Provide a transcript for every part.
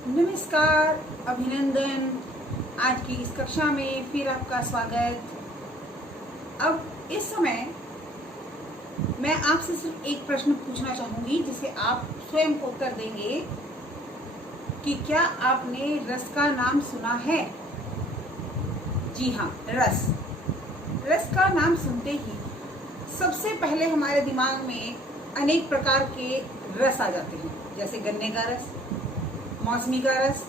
नमस्कार, अभिनंदन। आज की इस कक्षा में फिर आपका स्वागत। अब इस समय मैं आपसे सिर्फ एक प्रश्न पूछना चाहूंगी जिसे आप स्वयं उत्तर देंगे कि क्या आपने रस का नाम सुना है? जी हाँ, रस। रस का नाम सुनते ही सबसे पहले हमारे दिमाग में अनेक प्रकार के रस आ जाते हैं, जैसे गन्ने का रस, मौसमी का रस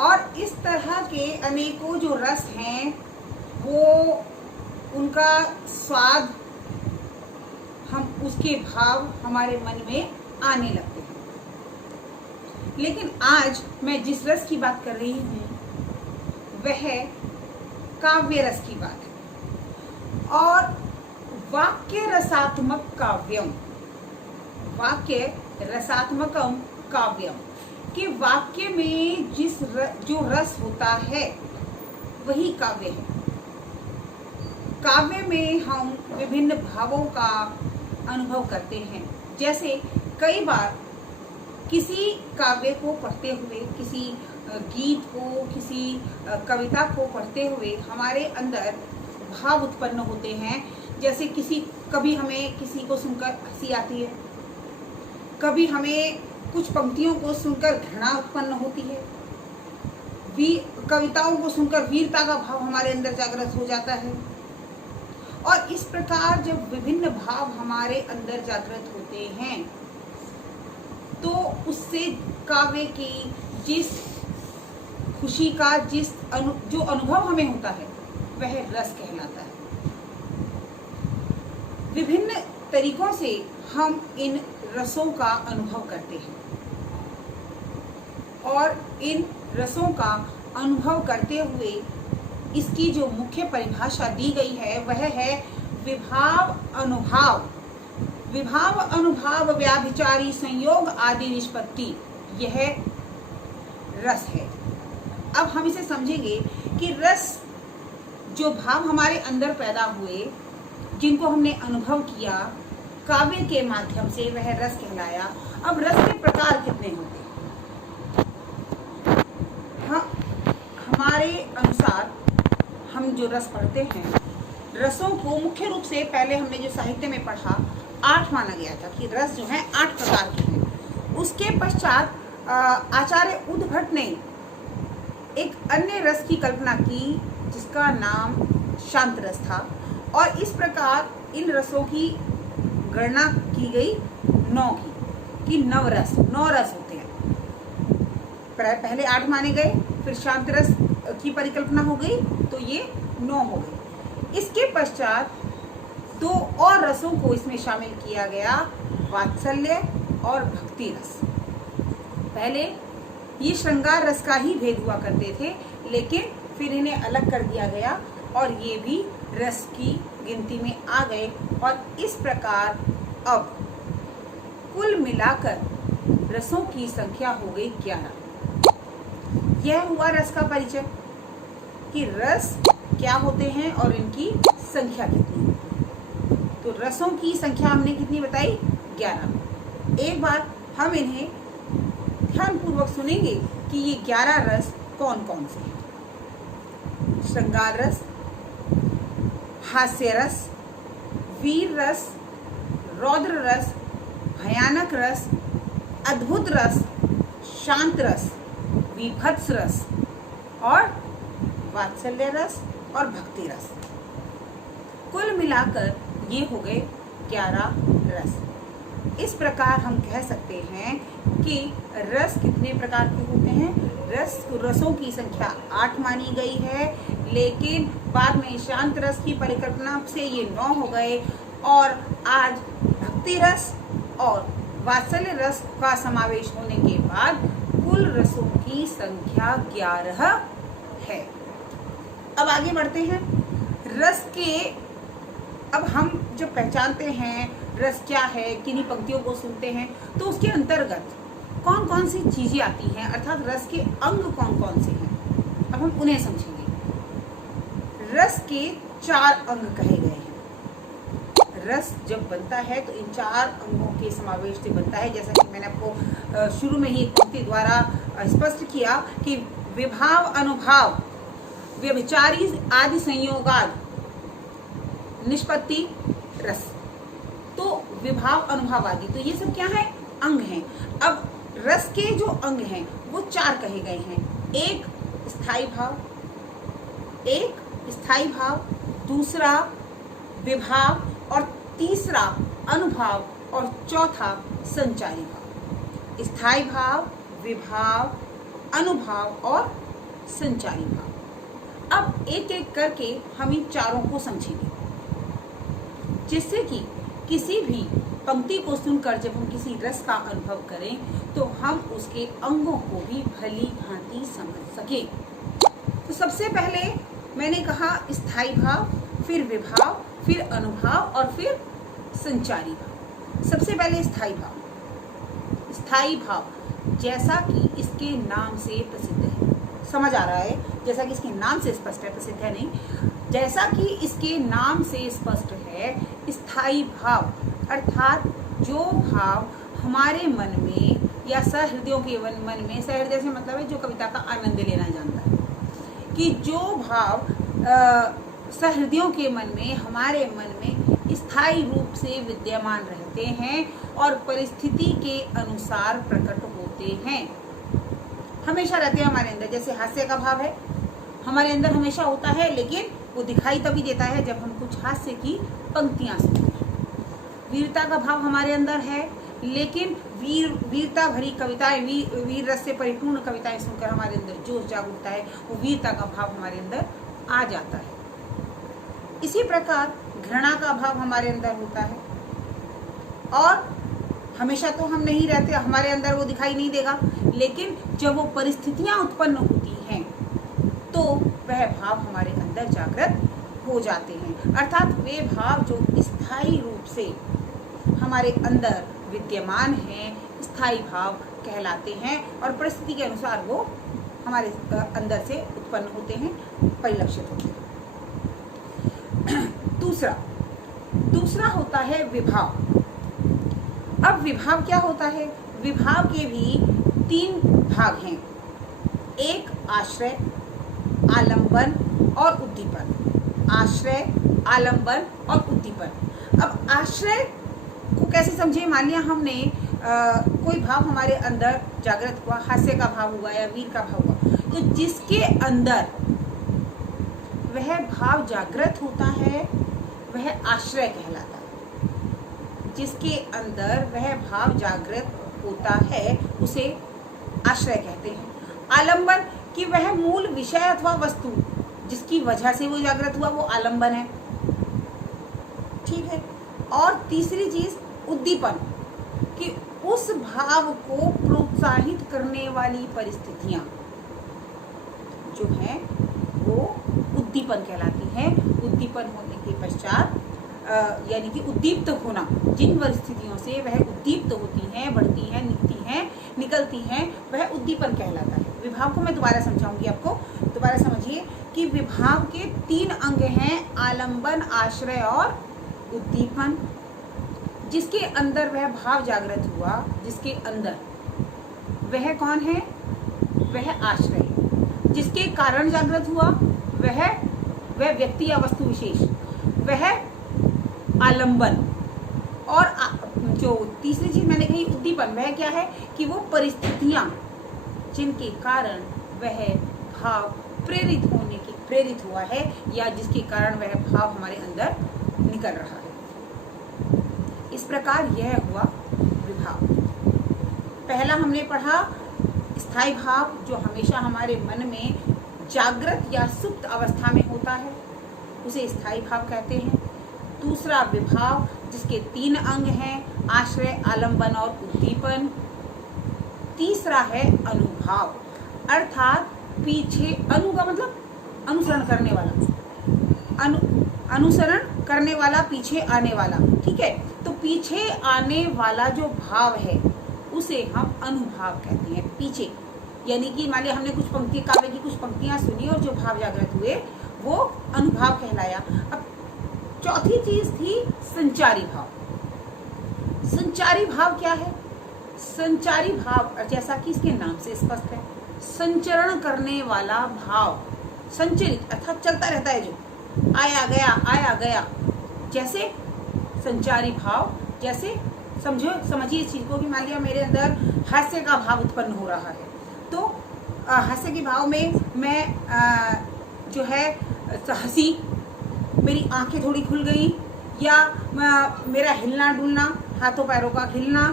और इस तरह के अनेकों जो रस हैं वो उनका स्वाद हम उसके भाव हमारे मन में आने लगते हैं। लेकिन आज मैं जिस रस की बात कर रही हूँ वह काव्य रस की बात है और वाक्य रसात्मक काव्यम, वाक्य रसात्मकम काव्यम कि वाक्य में जो रस होता है वही काव्य है। काव्य में हम विभिन्न भावों का अनुभव करते हैं। जैसे कई बार किसी काव्य को पढ़ते हुए, किसी गीत को, किसी कविता को पढ़ते हुए हमारे अंदर भाव उत्पन्न होते हैं। जैसे कभी हमें किसी को सुनकर हंसी आती है, कभी हमें कुछ पंक्तियों को सुनकर घृणा उत्पन्न होती है, कविताओं को सुनकर वीरता का भाव हमारे अंदर जागृत हो जाता है। और इस प्रकार जब विभिन्न भाव हमारे अंदर जागृत होते हैं तो उससे काव्य की जिस खुशी का जो अनुभव हमें होता है वह रस कहलाता है। विभिन्न तरीकों से हम इन रसों का अनुभव करते हैं और इन रसों का अनुभव करते हुए इसकी जो मुख्य परिभाषा दी गई है वह है विभाव अनुभाव। विभाव अनुभाव व्याभिचारी संयोग आदि निष्पत्ति, यह रस है। अब हम इसे समझेंगे कि रस जो भाव हमारे अंदर पैदा हुए, जिनको हमने अनुभव किया काव्य के माध्यम से, वह रस कहलाया। अब रस के प्रकार कितने होते हैं? हाँ, हमारे अनुसार हम जो रस पढ़ते हैं, रसों को मुख्य रूप से पहले हमने जो साहित्य में पढ़ा 8 माना गया था कि रस जो है 8 प्रकार के हैं। उसके पश्चात आचार्य उद्भट ने एक अन्य रस की कल्पना की जिसका नाम शांत रस था और इस प्रकार इन रसों की गणना की गई 9 की, कि 9 रस होते हैं। पहले 8 माने गए, फिर शांत रस की परिकल्पना हो गई तो ये 9 हो गए। इसके पश्चात 2 और रसों को इसमें शामिल किया गया, वात्सल्य और भक्ति रस। पहले ये श्रृंगार रस का ही भेद हुआ करते थे, लेकिन फिर इन्हें अलग कर दिया गया और ये भी रस की गिनती में आ गए। और इस प्रकार अब कुल मिलाकर रसों की संख्या हो गई 11। यह हुआ रस का परिचय कि रस क्या होते हैं और इनकी संख्या कितनी है। तो रसों की संख्या हमने कितनी बताई? 11। एक बार हम इन्हें ध्यानपूर्वक सुनेंगे कि ये 11 रस कौन कौन से हैं। श्रृंगार रस, हास्य रस, वीर रस, रौद्र रस, भयानक रस, अद्भुत रस, शांत रस, विभत्स रस और वात्सल्य रस और भक्ति रस। कुल मिलाकर ये हो गए 11 रस। इस प्रकार हम कह सकते हैं कि रस कितने प्रकार के होते हैं। रसों की संख्या 8 मानी गई है, लेकिन बाद में शांत रस की परिकल्पना से ये 9 हो गए और आज भक्ति रस और वात्सल्य रस का समावेश होने के बाद कुल रसों की संख्या 11 है। अब आगे बढ़ते हैं। रस के अब हम जब पहचानते हैं रस क्या है, किन्हीं पंक्तियों को सुनते हैं तो उसके अंतर्गत कौन कौन सी चीजें आती हैं, अर्थात रस के अंग कौन कौन से हैं, अब हम उन्हें समझेंगे। रस के 4 अंग कहे गए हैं। रस जब बनता है तो इन 4 अंगों के समावेश से बनता है। जैसा कि मैंने आपको शुरू में ही पंक्ति द्वारा स्पष्ट किया कि विभाव अनुभाव व्यभिचारी आदि संयोगाद निष्पत्ति रस। तो विभाव अनुभाव आदि, तो ये सब क्या है? अंग हैं। अब रस के जो अंग हैं वो 4 कहे गए हैं। एक स्थायी भाव, दूसरा विभाव और तीसरा अनुभाव और चौथा संचारी भाव। स्थायी भाव, विभाव, अनुभाव और संचारी भाव। अब एक एक करके हम इन चारों को समझेंगे, जिससे कि किसी भी पंक्ति को सुनकर जब हम किसी रस का अनुभव करें तो हम उसके अंगों को भी भली भांति समझ सकें। तो सबसे पहले मैंने कहा स्थायी भाव, फिर विभाव, फिर अनुभाव और फिर संचारी भाव। सबसे पहले स्थायी भाव। स्थायी भाव जैसा कि इसके नाम से प्रसिद्ध है, समझ आ रहा है? जैसा कि इसके नाम से स्पष्ट है, प्रसिद्ध है नहीं, जैसा कि इसके नाम से स्पष्ट है, स्थायी भाव अर्थात जो भाव हमारे मन में या सहृदयों के मन में, सहृदय से मतलब है जो कविता का आनंद लेना जानता है, कि जो भाव सहृदयों के मन में, हमारे मन में स्थायी रूप से विद्यमान रहते हैं और परिस्थिति के अनुसार प्रकट होते हैं, हमेशा रहते हैं हमारे अंदर। जैसे हास्य का भाव है हमारे अंदर हमेशा होता है, लेकिन वो दिखाई तभी देता है जब हम कुछ हास्य की पंक्तियां सुनते हैं। वीरता का भाव हमारे अंदर है, लेकिन वीरता भरी कविताएं, वीर रस से परिपूर्ण कविताएं सुनकर हमारे अंदर जोश जाग उठता है, वो वीरता का भाव हमारे अंदर आ जाता है। इसी प्रकार घृणा का भाव हमारे अंदर होता है, और हमेशा तो हम नहीं रहते, हमारे अंदर वो दिखाई नहीं देगा, लेकिन जब वो परिस्थितियां उत्पन्न होती हैं तो वह भाव हमारे अंदर जागृत हो जाते हैं। अर्थात वे भाव जो स्थायी रूप से हमारे अंदर विद्यमान हैं, स्थायी भाव कहलाते हैं और परिस्थिति के अनुसार वो हमारे अंदर से उत्पन्न होते हैं, परिलक्षित होते हैं। दूसरा होता है विभाव। अब विभाव क्या होता है? विभाव के भी 3 भाग हैं। एक आश्रय, आलंबन और उद्दीपन। आश्रय, आलंबन और उद्दीपन। अब आश्रय को कैसे समझे? मान लिया हमने कोई भाव हमारे अंदर जागृत हुआ, हास्य का भाव हुआ या वीर का भाव हुआ, तो जिसके अंदर वह भाव जागृत होता है वह आश्रय कहलाता है। जिसके अंदर वह भाव जागृत होता है उसे आश्रय कहते हैं। आलंबन कि वह मूल विषय अथवा वस्तु जिसकी वजह से वो जागृत हुआ वो आलंबन है, ठीक है। और तीसरी चीज उद्दीपन, कि उस भाव को प्रोत्साहित करने वाली परिस्थितियां जो हैं वो उद्दीपन कहलाती हैं। उद्दीपन होने के पश्चात यानी कि उद्दीप्त होना, जिन परिस्थितियों से वह उद्दीप्त होती हैं, बढ़ती हैं, निकलती हैं, वह उद्दीपन कहलाता है। विभाव को मैं दोबारा समझाऊंगी आपको, दोबारा समझिए कि विभाव के 3 अंग हैं, आलंबन, आश्रय और उद्दीपन। जिसके अंदर वह भाव जागृत हुआ, जिसके अंदर वह कौन है? वह आश्रय। जिसके कारण जागृत हुआ वह व्यक्ति या वस्तु विशेष, वह आलंबन। और जो तीसरी चीज मैंने कही उद्दीपन, वह क्या है? कि वो परिस्थितियां जिनके कारण वह भाव प्रेरित हुआ है या जिसके कारण वह भाव हमारे अंदर निकल रहा है। इस प्रकार यह हुआ विभाव। पहला हमने पढ़ा स्थायी भाव, जो हमेशा हमारे मन में जागृत या सुप्त अवस्था में होता है, उसे स्थायी भाव कहते हैं। दूसरा विभाव, जिसके 3 अंग हैं, आश्रय, आलंबन और उद्दीपन। तीसरा है अनुभाव, अर्थात पीछे, अनु का मतलब अनुसरण करने वाला, अनुसरण करने वाला, पीछे आने वाला, ठीक है। तो पीछे आने वाला जो भाव है उसे हम अनुभाव कहते हैं। पीछे यानी कि मान लिया हमने कुछ पंक्ति, काव्य की कुछ पंक्तियां सुनी और जो भाव जागृत हुए वो अनुभाव कहलाया। अब चौथी चीज थी संचारी भाव। संचारी भाव क्या है? संचारी भाव जैसा कि इसके नाम से स्पष्ट है, संचरण करने वाला भाव, संचरित अर्थात चलता रहता है, जो आया गया, जैसे संचारी भाव। जैसे समझिए इस चीज को कि मान लिया मेरे अंदर हास्य का भाव उत्पन्न हो रहा है, तो हास्य के भाव में मैं जो है हंसी, मेरी आंखें थोड़ी खुल गई, या मेरा हिलना डुलना, हाथों पैरों का हिलना,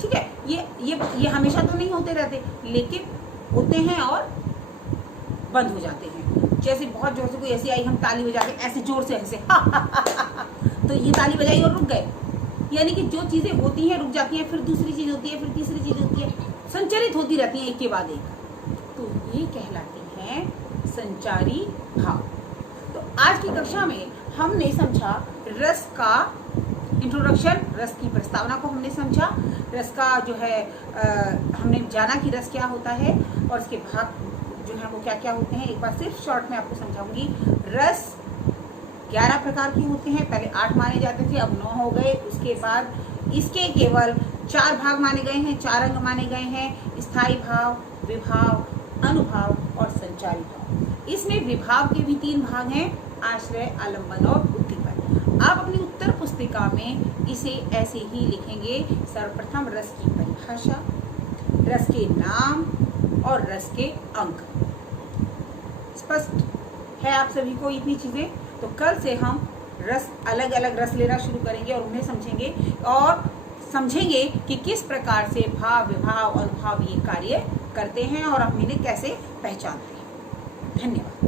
ठीक है, ये हमेशा तो नहीं होते रहते, लेकिन होते हैं और बंद हो जाते हैं। जैसे बहुत जोर से कोई ऐसी आई, हम ताली बजा के ऐसे जोर से हंसे तो ये ताली बजाई और रुक गए, यानी कि जो चीजें होती हैं रुक जाती हैं, फिर दूसरी चीज होती है, फिर तीसरी चीज होती है, संचरित होती रहती है एक के बाद एक, तो ये कहलाती है संचारी भाव। तो आज की कक्षा में हमने समझा रस का इंट्रोडक्शन, रस की प्रस्तावना को हमने समझा, रस का जो है हमने जाना कि रस क्या होता है और इसके भाग जो है वो क्या क्या होते हैं। एक बार सिर्फ शॉर्ट में आपको समझाऊंगी। रस 11 प्रकार के होते हैं, पहले 8 माने जाते थे, अब 9 हो गए। उसके बाद इसके केवल 4 भाग माने गए हैं, 4 अंग माने गए हैं, स्थायी भाव, विभाव, अनुभाव और संचारी भाव। इसमें विभाव के भी 3 भाग हैं, आश्रय, आलंबन और उद्दीपन। आप अपनी उत्तर पुस्तिका में इसे ऐसे ही लिखेंगे, सर्वप्रथम रस की परिभाषा, रस के नाम और रस के अंक। स्पष्ट है आप सभी को इतनी चीजें? तो कल से हम रस अलग अलग रस लेना शुरू करेंगे और उन्हें समझेंगे और समझेंगे कि किस प्रकार से भाव, विभाव, अनुभाव ये कार्य करते हैं और हम इन्हें कैसे पहचानते हैं। धन्यवाद।